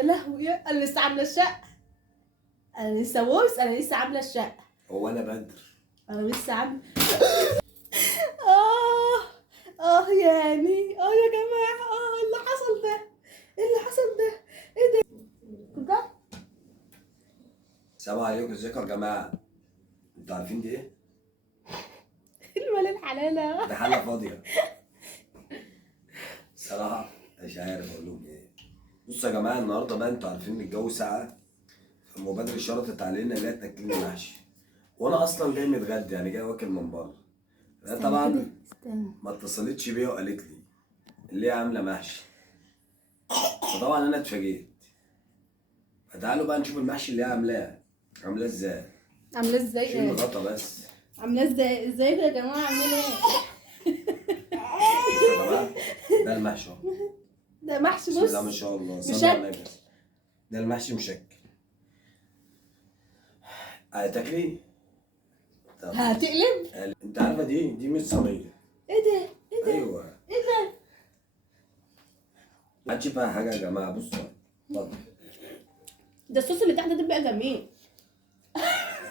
يا لهوي، انا لسه عامله الشقه. انا لسه بص، انا لسه عامله الشقه. هو انا بدر. انا لسه عامله. اه يعني يا جماعه، اللي حصل ده، ايه اللي حصل ده؟ ايه ده؟ السلام عليكم، ازيكم يا جماعه؟ انتوا عارفين دي ايه؟ المال الحلاله. ده حله فاضيه. صراحه مش عارف اقول لهم ايه. بصوا يا جماعه، النهارده بقى انتوا عارفين ان الجو ساقع، فمبادر شرطت علينا اللي هي تاكلني محشي، وانا اصلا جاي متغدى، يعني جاي واكل من بره. طبعا ما اتصلتش بيا وقالت لي اللي هي عامله محشي، فطبعا انا اتفاجئت. فتعالوا بقى نشوف المحشي اللي هي عاملاه ازاي. عامله ازاي؟ شيل الغطا بس. عامله ازاي ده يا جماعه؟ عاملين ايه؟ بصوا يا جماعه، ده المحشي اهو. ده محشي. بسم بص، الله ما شاء الله، مشكل. صلوا على النبي. ده المحشي مشكل. هتاكلي؟ طب هتقلب. انت عارفه دي مش صينيه. ايه ده؟ ايه ده؟ ايوه. ايه ده؟ ما عادش فيها حاجه يا جماعه، بصوا اتفضل. ده الصوص اللي تحت ده بقى جميل.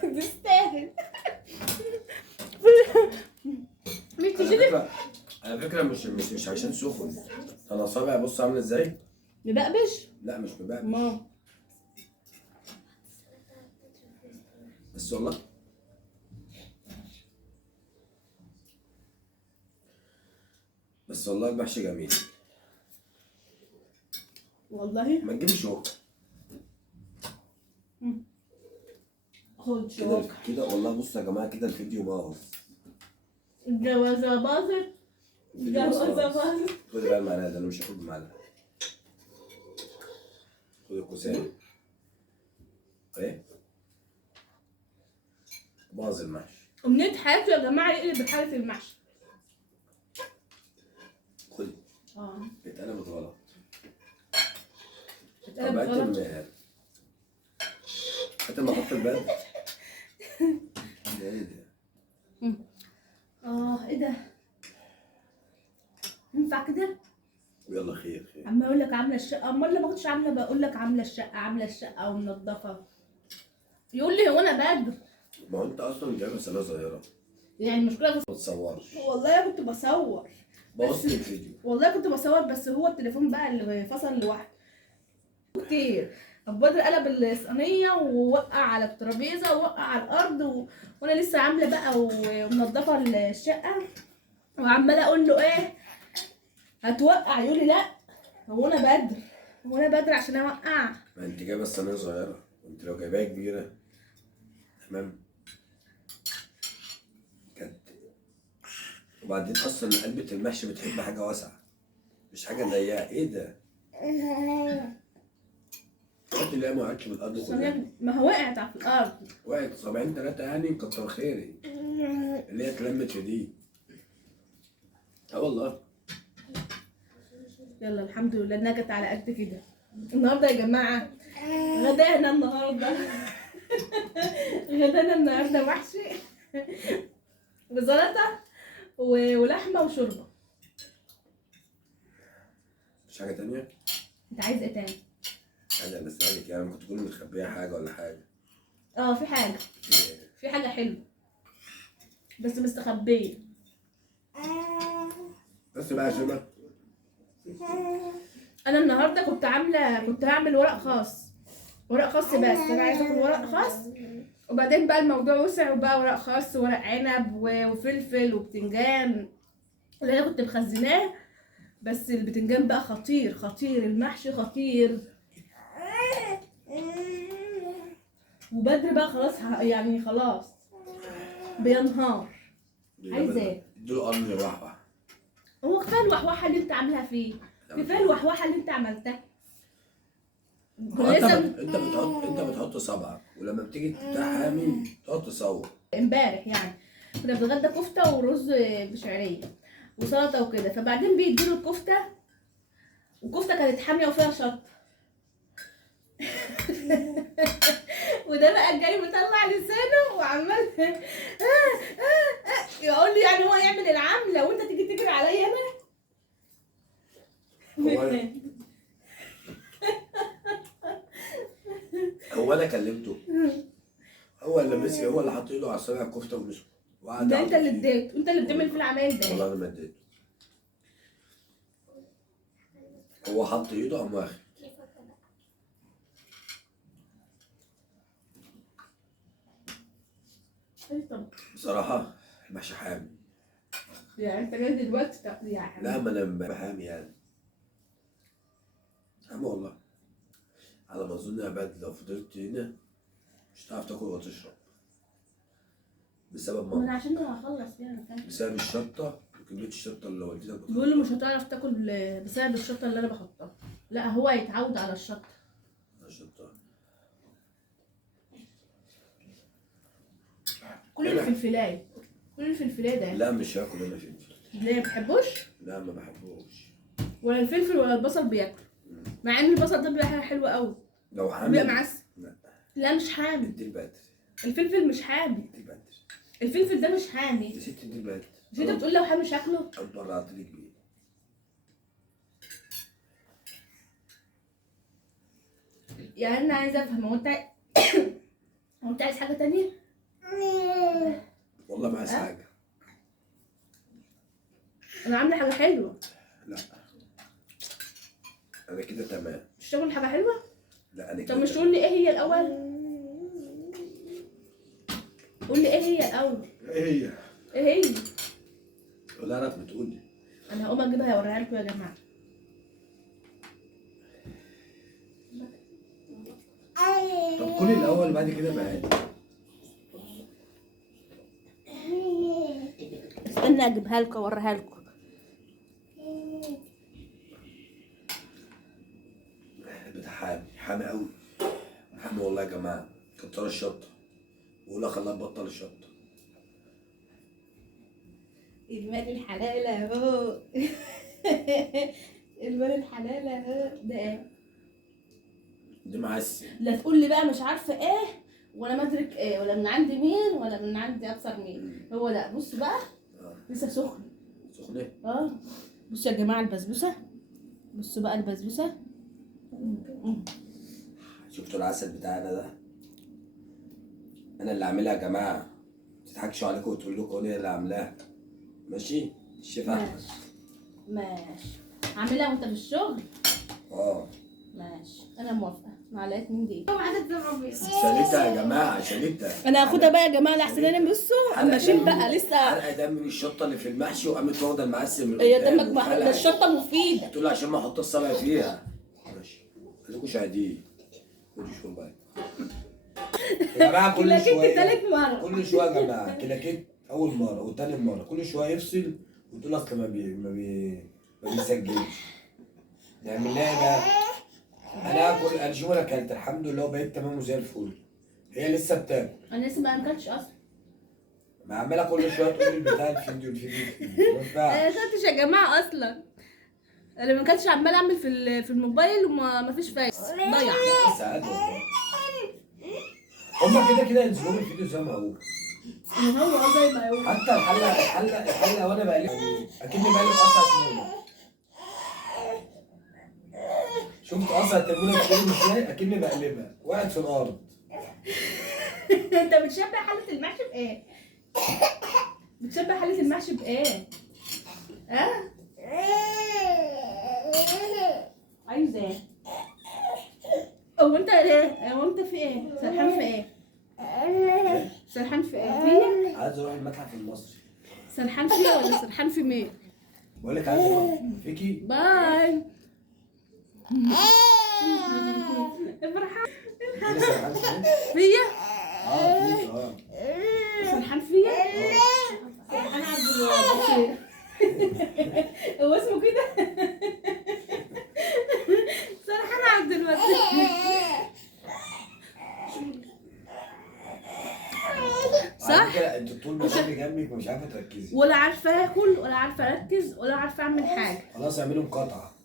تستاهل. مش تشيل على فكره مش عشان سخن. انا صابع بص عامله ازاي؟ مبقبش؟ لا مش مبقبش. ما بس والله المحشي جميل. والله ما تجيبش شوكه خد كده شوك. كده والله. بصوا يا جماعه، كده الفيديو باظ. الجوازة باظت. الجوازة باظت. خد بقى المعلقه ده، انا مش هاخد المعلقه. خد الكوسان. ايه؟ باظ المحشي. أمنية حياته يا جماعة يقلب حالة المحشي. خد. اتقلبت غلط. طب هات المحط البارد. ايه ده؟ ايه ده؟ ينفع كده؟ يلا خير. عمال اقول لك عامله الشقه، امال لما كنتش عامله بقول لك عامله الشقه ومنضفه. يقول لي هو انا بدر؟ ما هو انت اصلا جايبه سنه صغيره، يعني المشكله ما تصورش. والله كنت بصور. بوظت الفيديو. والله كنت بصور، بس هو التليفون بقى اللي فصل لوحده كتير. بدر قلب الصينيه ووقع على الترابيزه ووقع على الارض وانا لسه عامله بقى ومنضفه الشقه، وعماله اقول له ايه هتوقع، يقول لي لا. هو انا بدر عشان اوقع؟ ما انت جايبه الصينيه صغيره، انت لو جايباها كبيره تمام كانت. وبعدين اصلا علبه المحشي بتحب حاجه واسعه، مش حاجه ضيقه. ايه ده؟ حط اللي هي ما وقعتش من الارض كلها. ما هو وقعت في الارض. وقعت صابعين ثلاثه يعني، كتر خيري اللي هي اتلمت في دي. والله. يلا الحمد لله انها كانت على قد كده. النهارده يا جماعه غدانا النهارده محشي وسلطه ولحمه وشوربه. مش حاجه تانية؟ انت عايز ايه تاني؟ انا بسألك يعني، ممكن تكوني مخبيه حاجه ولا حاجه. في حاجه. في حاجه حلوه بس مستخبيه. بس بقى شبه. انا النهارده كنت هعمل ورق خاص بس انا عايزه اكل ورق خاص. وبعدين بقى الموضوع وسع وبقى ورق خاص، ورق عنب وفلفل وبتنجان اللي انا كنت مخزناه. بس البتنجان بقى خطير، المحشي خطير. وبدر بقى خلاص يعني خلاص بينهار. عايزه ايه؟ اديله قرن وحوح. هو كفايه الوحوحه اللي انت عاملها فيه، كفايه الوحوحه اللي انت عملتها. انت بتحط صبعك، ولما بتيجي تفتحها من تقعد تصور. امبارح يعني كنا بنتغدى كفته ورز بشعريه وسلطه وكده، فبعدين بيديله الكفته والكفته كانت حاميه وفيها شطه. وده بقى جاي مطلع لسانه وعمال يقول لي يعني هو يعمل العمله وانت تيجي تجري عليا انا. هو انا كلمته؟ هو اللي مسك، هو اللي حط ايده على صابع الكفته ومسكه وقعد ده انت يعض اللي فيه. اديته، انت اللي بتعمل في العمايل ده. والله انا ما اديته، هو حط ايده قام واخد. طب بصراحه المحشي حامي. يعني انت جاي دلوقتي يعني لا ما انا بحامي يعني، حامي والله. على ما اظن يا باد لو فضلت هنا مش هتعرف تاكل وتشرب بسبب ما انا ماما، عشان انا هخلص يعني فاهم. بسبب الشطه وكميه الشطه اللي والدتك بتحطها. بيقول له مش هتعرف تاكل بسبب الشطه اللي انا بحطها. لا هو هيتعود على الشطه. الشطه كل الفلفلايه، كل الفلفلايه ده. لا مش هاكل انا فلفل. ليه ما بتحبوش؟ لا ما بحبوش. ولا الفلفل ولا البصل بياكل، مع ان البصل ده بيبقى حاجه حلوه قوي، لو حامي بيبقى معسل. لا لا مش حامي، ادي البدر، الفلفل مش حامي، ادي البدر الفلفل ده مش حامي. يا ستي ادي البدر. مش انت بتقول لو حامي مش هاكله؟ اكبر عطلي كبير. يعني انا عايزه افهم، هو انت هو انت عايز حاجه تانية؟ والله ما عايز حاجه. انا عامله حاجه حلوه. لا انا كده تمام. مش تاكل حاجه حلوه؟ لا انا طب كده مش تمام. تقول لي ايه هي الاول؟ قول لي ايه هي الاول؟ ايه هي؟ ايه هي؟ ولا انا بتقول لي. انا هقوم اجيبها اوريها لكم يا جماعه. طب كلي الاول بعد كده بقى. استنى اجيبها لكم اوريها لكم. بتاع حامي، حامي قوي، حامي والله يا جماعه. كتر الشطه ولا خلاها تبطل الشطه. المال الحلال اهو. المال الحلال اهو. ده ايه؟ دي معسل. لا تقول لي بقى مش عارفه ايه ولا مدرك ايه ولا من عند مين ولا من عند ابصر مين. هو ده. بص بقى لسه سخن. سخنه. بصوا يا جماعه البسبوسه، بصوا بقى البسبوسه. شفتوا العسل بتاعنا ده؟ انا اللي عاملها يا جماعه، ما تضحكش عليكم وتقول لكم انا اللي عاملاها. ماشي الشيف احمد. ماشي ماشي. عاملها وانت في الشغل؟ ماشي انا موافقه. معلقه من دي. شالتها يا جماعه، شالتها. انا هاخدها بقى يا جماعه لحسن انا بصوا اما اشيل بقى لسه. حرقه دم من الشطه اللي في المحشي وقامت واخده المعسل من هي قدام دمك ده وخلعت. الشطه مفيده. تقول لي عشان ما احط الصبع فيها. ماشي خليكم شاهدين. خدوا شويه بقى يا جماعه. كل كلاكيت شويه تالت مره. كل شويه يا جماعه كلاكيت اول مره وتاني مره كل شويه يفصل وتقول اصل ما بيسجلش. نعمل لها ايه بقى؟ انا اكل انشوف. انا اكلت الحمد لله وبقيت تمام وزي الفل. هي لسه بتاكل. انا لسه ما اكلتش اصلا. ما عماله كل شويه تقول لي بتاع الفيديو ما انا ينفعش. ما اكلتش يا جماعه اصلا. انا ما اكلتش عمال اعمل في الموبايل وما فيش فايده. ضيع. ساعات والله. هما كده ينزلوا لي الفيديو زي ما هو. هو زي ما هو. حتى الحله وانا بقلب اكني بقلب قصعه تمونه. شفت قصعه التمونه بتقلب ازاي؟ اكني بقلبها وقعت في الارض. انت بتشبه حله المحشي بايه؟ بتشبه حله المحشي بايه؟ عايز ايه؟ هو انت ايه؟ هو انت في ايه؟ سرحان في ايه؟ سرحان في ايه؟ فيا؟ عايز اروح المتحف المصري. سرحان فيا ولا سرحان في مين؟ بقول لك عايز اروح فيكي. باي. فرحان كده سرحان فين؟ فيا؟ فيك سرحان فيا؟ سرحان عبد الوهاب. هو اسمه كده؟ سرحان عبد الوهاب. صح؟ كده انت طول ما شايفه جنبك مش عارفه تركزي. ولا عارفه اكل ولا عارفه اركز ولا عارفه اعمل حاجه. خلاص اعملوا مقاطعه.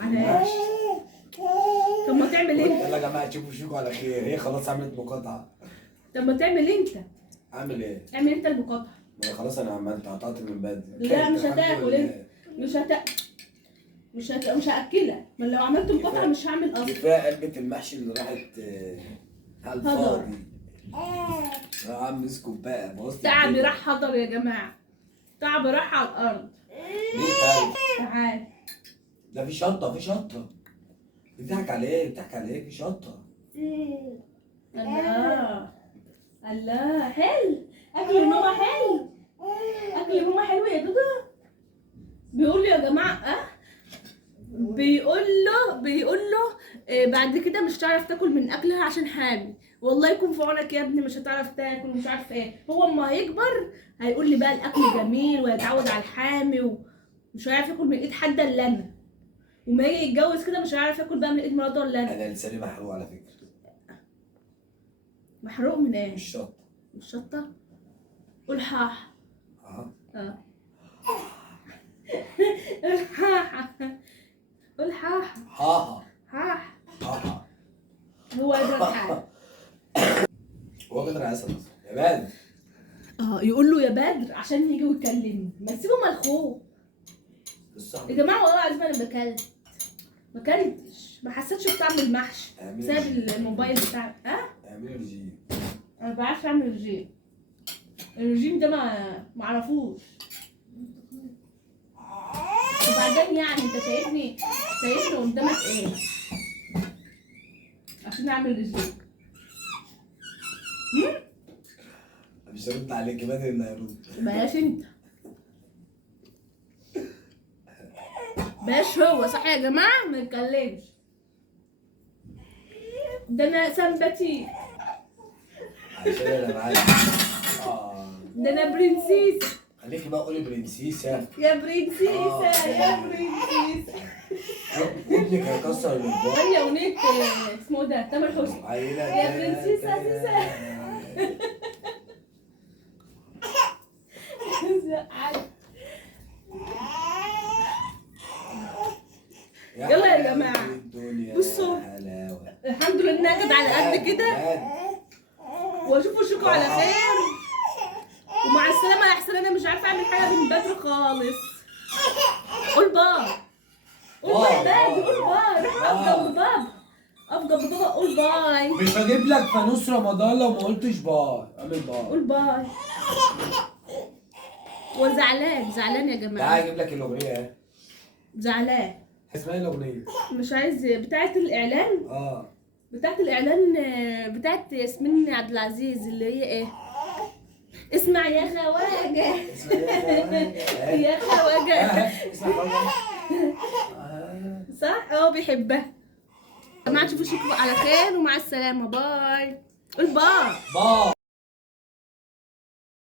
علاش؟ طب ما تعمل انت. يلا يا جماعه تشوفوا فيكم على خير. هي خلاص عملت مقاطعه. طب ما تعمل انت. اعمل ايه؟ اعمل انت المقاطعه. ما أنا خلاص انا عملت قطعت من بدري. لا مش الحمد هتاكل لله. انت. مش هاكلها. ما لو عملت مقاطعه مش هعمل اصلا. كفايه علبه المحشي اللي راحت على الفاضي. يا عم اسكت بقى، بوظت تعبي الدنيا. راح حضر يا جماعه، تعبي راح على الارض. ليه تعب؟ تعال. ده في شطه، في شطه. بتضحك عليك، بتضحك عليك، في شطه. الله الله، حلو اكل ماما، حلو اكل ماما حلو يا دودو. بيقول له يا جماعه بيقول له بعد كده مش هتعرف تاكل من اكلها عشان حامي. والله يكون في عونك يا ابني، مش هتعرف تاكل مش عارف ايه. هو اما هيكبر هيقول لي بقى الاكل جميل ويتعود على الحامي ومش هيعرف ياكل من ايد حد الا انا. وما يجي يتجوز كده مش هيعرف ياكل بقى من ايد مراته الا انا. انا لساني محروق على فكره. محروق من ايه؟ مش شطه. مش شطه. قول حاح. اه قول حاح. قول حاح. حاها حاح. حاها. هو ده الحاح. هو قدر عسل اصلا يا مان. يقول له يا بدر عشان يجي ويكلمني، ما تسيبه ملخوف. الصح. يا جماعه والله العظيم انا ما كلتش، ما حسيتش بطعم المحشي بسبب الموبايل بتاعي. اعملي رجيم. انا ما بعرفش اعمل رجيم. الرجيم ده ما اعرفوش. وبعدين يعني انت شايفني قدامك ايه عشان اعمل رجيم؟ مش هرد عليك، بدري اللي هيرد. بلاش انت، بلاش هو، صح يا جماعه ما نتكلمش. ده انا سمبتي، عشان انا معاك. ده انا برنسيسه. خليكي بقى قولي برنسيسه. يا برنسيسه يا برنسيسه. ابنك هيكسر الموبايل. غني اغنيه اسمه ده تامر حسني، يا برنسيسه سيسه. يلا يا جماعه بصوا، الحمد لله انها كانت على قد كده، واشوفكم على خير ومع السلامه. يا احسن انا مش عارفه اعمل حاجه من بدري خالص. قول باي. قول باي باي. قول باي. روح اقف جنب بابا، اقف جنب بابا. قول باي. مش هجيب لك فانوس رمضان لو ما قلتش باي. اعمل باي. قول باي. وزعلان يا جماعه. تعالى اجيب لك الاغنيه اهي. زعلان. اسمها ايه الاغنيه؟ مش عايز بتاعت الاعلان. بتاعت الاعلان بتاعت ياسمين عبد العزيز اللي هي ايه؟ اسمع يا خواجه. يا خواجه. صح بيحبها. ما تشوفوا على خير ومع السلامه. باي. قول باي. باي.